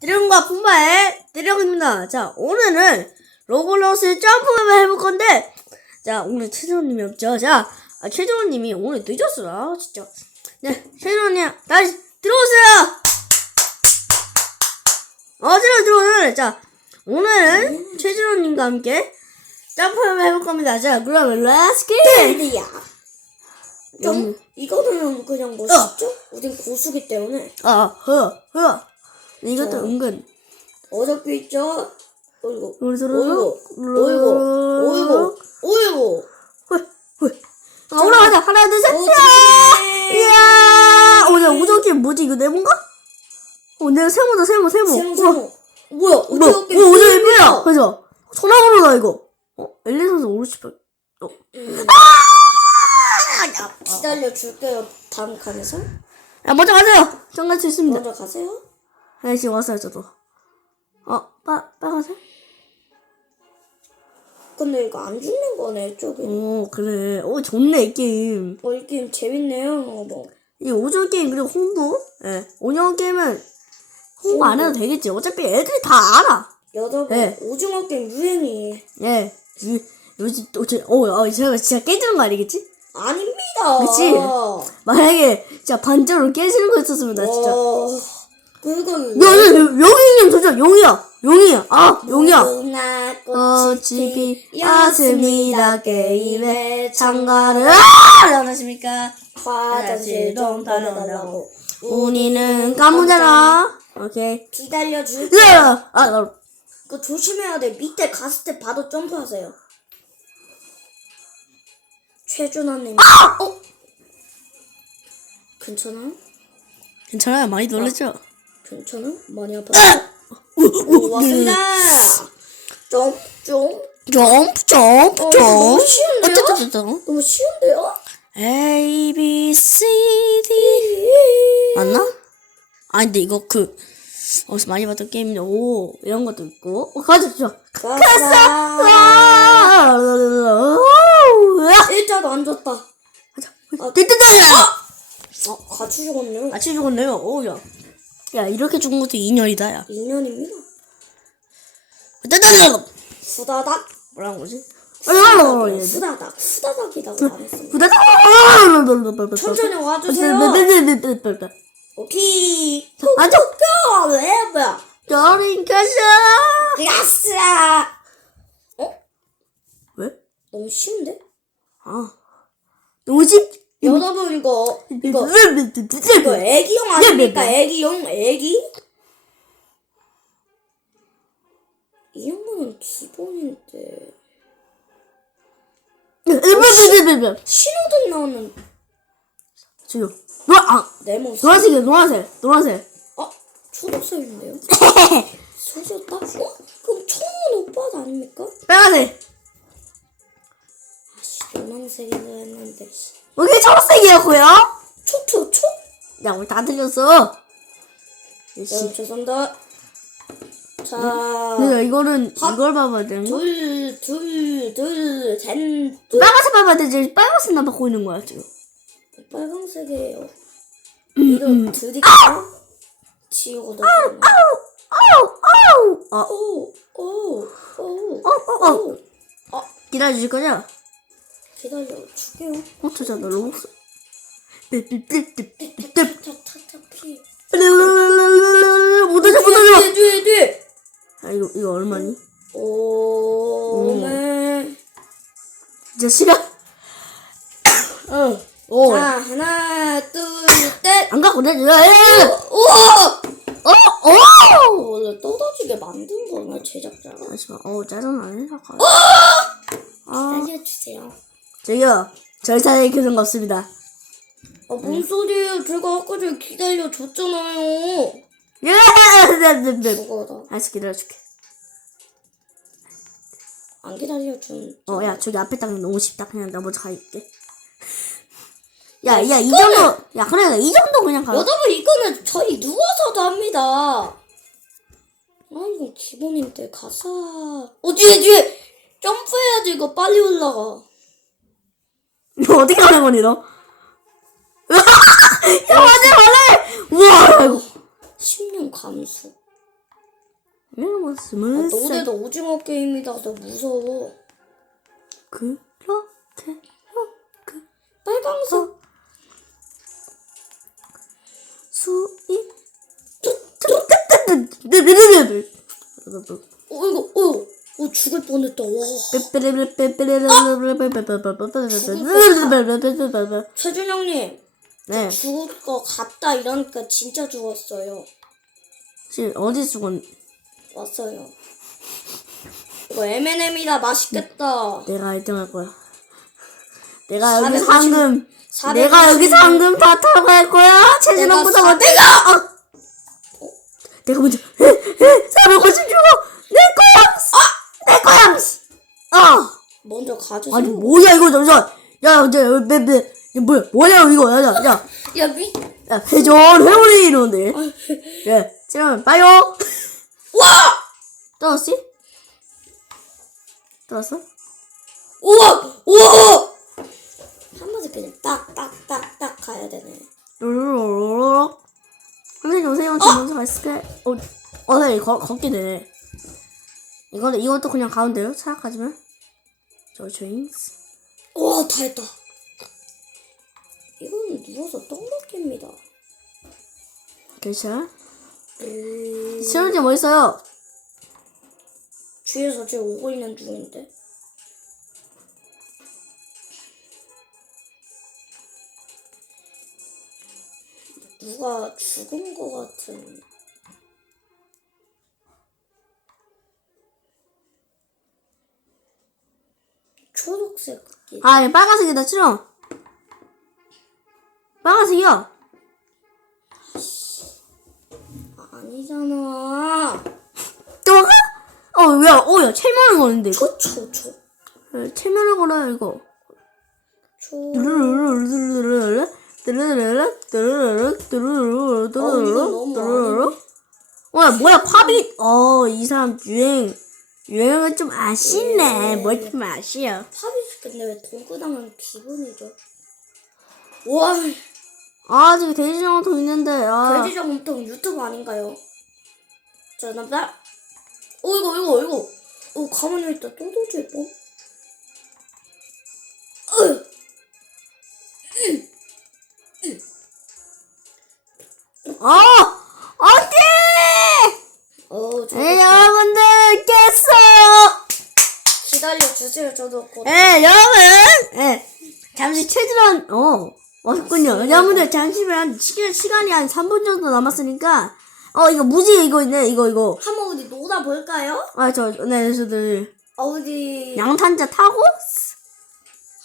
드령과 품바의 드령입니다. 자, 오늘은 로블록스 점프맵을 해볼 건데, 자, 오늘 최정원님이 없죠. 자, 아, 최정원님이 오늘 늦었어요. 아, 진짜. 네, 최정원님, 다시 들어오세요! 어디로 들어오세요? 자, 오늘은 최정원님과 함께 점프맵을 해볼 겁니다. 자, 그러면 렛츠 기! 야 좀, 이거는 그냥 멋있죠? 우린 고수기 때문에. 아, 허, 허. 이것도 자. 은근. 어차피 있죠? 어이구, 어이구, 어이구, 어이구, 어이구. 아, 올라가자. 하나, 둘, 셋. 오, 이야! 이야! 어, 야, 오징어 뭐지? 이거 네모인가? 어, 내가 세모다, 세모, 세모. 세모, 세모. 뭐야, 뭐야? 오징어 어, 게임. 오징어 예쁘야. 그죠? 소나무로다, 이거. 어, 엘리 선수 오르시파. 어. 야, 기다려 줄게요, 다음 칸에서. 야, 먼저 가세요. 정갈수 있습니다. 먼저 가세요. 네, 지금 왔어요, 저도. 어, 빠, 빨간색? 근데 이거 안 죽는 거네, 이쪽에. 오, 그래. 오, 좋네, 이 게임. 어, 이 게임 재밌네요, 뭐. 이 오징어 게임, 그리고 홍보? 예. 오징어 게임은 홍보 안 해도 되겠지. 어차피 애들이 다 알아. 여러분, 네. 오징어 게임 유행이 예. 유, 요즘 또, 제, 어, 어, 제가 진짜 깨지는 거 아니겠지? 아닙니다. 그치? 만약에 진짜 반전으로 깨지는 거 있었으면 나 진짜. 어, 야, 야, 용이님 도전, 용이야! 용이야! 아, 용이야! 무궁화 꽃이 꽃이 피었습니다. 피었습니다. 게임에 참가를, 아! 안녕하십니까? 화장실 좀 다녀달라고. 운이는 까무잖아. 오케이. 기다려줄. 야, 야, 아, 나, 그 조심해야 돼. 밑에 갔을 때 바로 점프하세요. 최준환님. 어? 괜찮아? 괜찮아요. 많이 놀랬죠? 괜찮아? 많이 아파. 오, 왔습니다. 점프, 점프. 점프, 점프, 어, 점프. 너무 쉬운데요? 어쩌쩌쩌. 너무 쉬운데요? A, B, C, D. 맞나? 아니, 근데 이거 그, 어디서 많이 봤던 게임인데, 오, 이런 것도 있고. 어, 가자. 가자. 아, 일자도 안 줬다. 아, 됐다! 아, 같이 죽었네요. 같이 죽었네요. 오, 야. 야, 이렇게 죽은 것도 인연이다, 야. 2년입니다. 됐다! 후다닥. 뭐라는 거지? 후다닥. 후다닥이라고 말했습니다. 후다닥! 천천히 와주세요. 오케이. 앉아! 고! 왜, 뭐야? 저린 가자! 가스라! 어? 왜? 너무 쉬운데? 아. 오십? 여러분, 이거, 이거, 이거 애기용 아닙니까? 애기용? 애기? 이 정도는 기본인데. 신호등 나오는 지금 노라 아내 모습. 노란색이야 노란색 노란색 아, 초록색인데요? 소졌다? 어? 그럼 청은 오빠 아닙니까? 빨간색 노란색이라 했는데. 여기 초록색이라고요? 초초, 초? 야 우리 다 틀렸어 여러분, 죄송합니다. 자, 내가 이거는 이걸 봐봐야 되는 거 둘, 둘, 둘, 셋, 둘. 빨간색 봐봐야 되지 빨간색 나 받고 있는 거야 지금 빨간색이에요. 음, 이거 드릴까요? 지우고 더. 아우 아우 오, 오, 오, 어 어 어 오. 기다려줄 거냐? 기다려. 어 저자 나 로봇 타타타 피. 못하자 못하자 뒤에, 뒤에, 뒤에. 아 이거 이거 얼마니? 오, 음. 네. 이제 시간 응. 오 자, 하나, 둘, 셋. 안 내줘 야 우와! 어 어 원래 떠다지게 만든 거나 제작자가. 잠시만 어 짜증나네 잠깐 어! 아 알려주세요. 저기요 절사의 교정 없습니다 아, 뭔 소리예요? 제가 아까 전에 기다려 줬잖아요. 예 알았어 그거다. 기다려줄게 안 기다려준. 어 야 저기 앞에 딱 너무 쉽다 그냥 나 먼저 가있게 야 야 이 정도 야 그래 이 정도 그냥 가 여러분, 이거는 저희 누워서도 합니다. 아, 이거 기본인데, 가사. 어, 뒤에, 뒤에! 점프해야지, 이거 빨리 올라가. 이거 어떻게 하는 거니 너? 야 맞아 말해 우와 이거 10년 감수. 아, 스무스. 너네도 오징어 게임이다. 너 무서워. 그렇게 이렇게 빨강색. 수입. 어 이거 어. 어 죽을 뻔했다. 와. 최준영님 네, 죽을 거 같다 이러니까 진짜 죽었어요. 혹시 어디 죽었? 왔어요. 이거 M&M이다 맛있겠다. 내가 1등 할 거야. 내가 여기 450 상금, 450 내가 여기 상금 다 타고 갈 거야. 먼저. 내가! 어. 내가 먼저. 450 주고 내 거야. 아, 내 거야. 아, 먼저 가주세요. 아니 뭐야 이거 잠시만. 야, 이제 뭐야? 뭐냐 이거? 야, 야, 야, 야 미. 야, 회전 회오리 이러는데. 예, 지금 빠요. 와. 떨었지? 떨었어? 우와 우와. 한 번에 그냥 딱 딱 딱 딱 가야 되네. 르르르르르. 선생님 오세요. 저 먼저 갔을게. 어, 어, 네, 거, 걷게 되네. 이거는 이것도 그냥 가운데로 생각하지만 저 조잉스. 와다 했다. 이거는 누워서 똥 먹기입니다. 괜찮아? 음, 시원지 뭐 있어요? 뒤에서 지금 오고 있는 중인데. 누가 죽은 거 같은. 초록색 기 아, 이 빨간색이다, 싫어. 빨간색이야. 아니잖아. 또 가? 어, 야, 어, 야, 체면을 거는데 이거. 초초초 네, 체면을 걸어요 이거. 초. 르르르르르르르. 르 르르르 르 르르르 르 르르르 어, 너무 르르르르. 어, 야, 뭐야, 팝이, 어, 이 사람 유행, 유행을 좀 아시네. 예. 뭘좀 아시요. 팝이 근데 왜 동그당한 기분이죠? 와, 아, 저기 돼지장도 있는데, 아. 엄청 유튜브 아닌가요? 자, 남자. 어, 이거, 이거, 이거. 어, 가만히 있다. 또 도질 뻔. 으. 어! 어디! 어, 저 네, 여러분들, 깼어요! 기다려 주세요. 저도 곧. 네, 여러분! 네, 잠시 체질한, 어. 맞습니다. 여러분들, 잠시만, 시간, 시간이 한 3분 정도 남았으니까, 어, 이거 무지, 이거 있네, 이거, 이거. 한번 어디 놀아 볼까요? 아, 저, 네, 저들, 어디 양탄자 타고?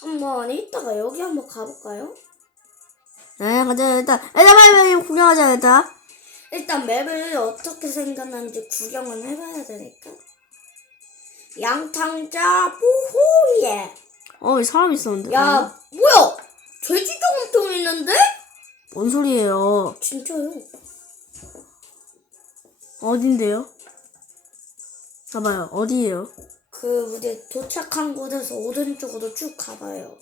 한번 이따가 여기 한번 가볼까요? 네, 가자, 일단, 일단 빨리 빨리 구경하자, 일단. 일단 맵을 어떻게 생겼는지 구경은 해봐야 되니까. 양탕자 보호예. 어, 이 사람 있었는데. 야, 뭐야? 돼지 저금통 있는데? 뭔 소리예요? 진짜요? 어딘데요? 봐봐요, 어디예요? 그 우리 도착한 곳에서 오른쪽으로 쭉 가봐요.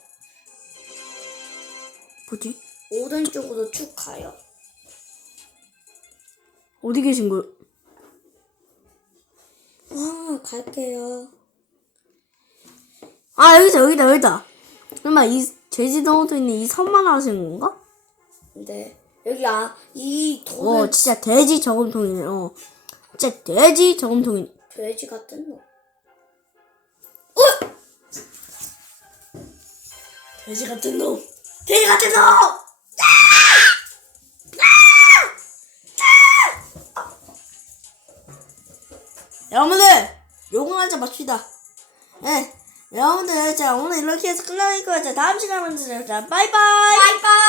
뭐지? 오른쪽으로 쭉 가요. 어디 계신 거예요? 와, 갈게요. 아, 여기다, 여기다, 여기다. 설마 이 제주도에 있는 이 섬만 하시는 건가? 근데 여기 아, 이 어, 돌을 진짜 돼지 저금통이네, 어. 진짜 돼지 저금통이네. 돼지 같은 놈. 돼지 같은 놈! 돼지 같은 놈! 여러분들, 요금하자 맙시다. 네. 여러분들, 자, 오늘 이렇게 해서 끝나니까, 자, 다음 시간에 만나자. 자, 바이바이! 바이바이!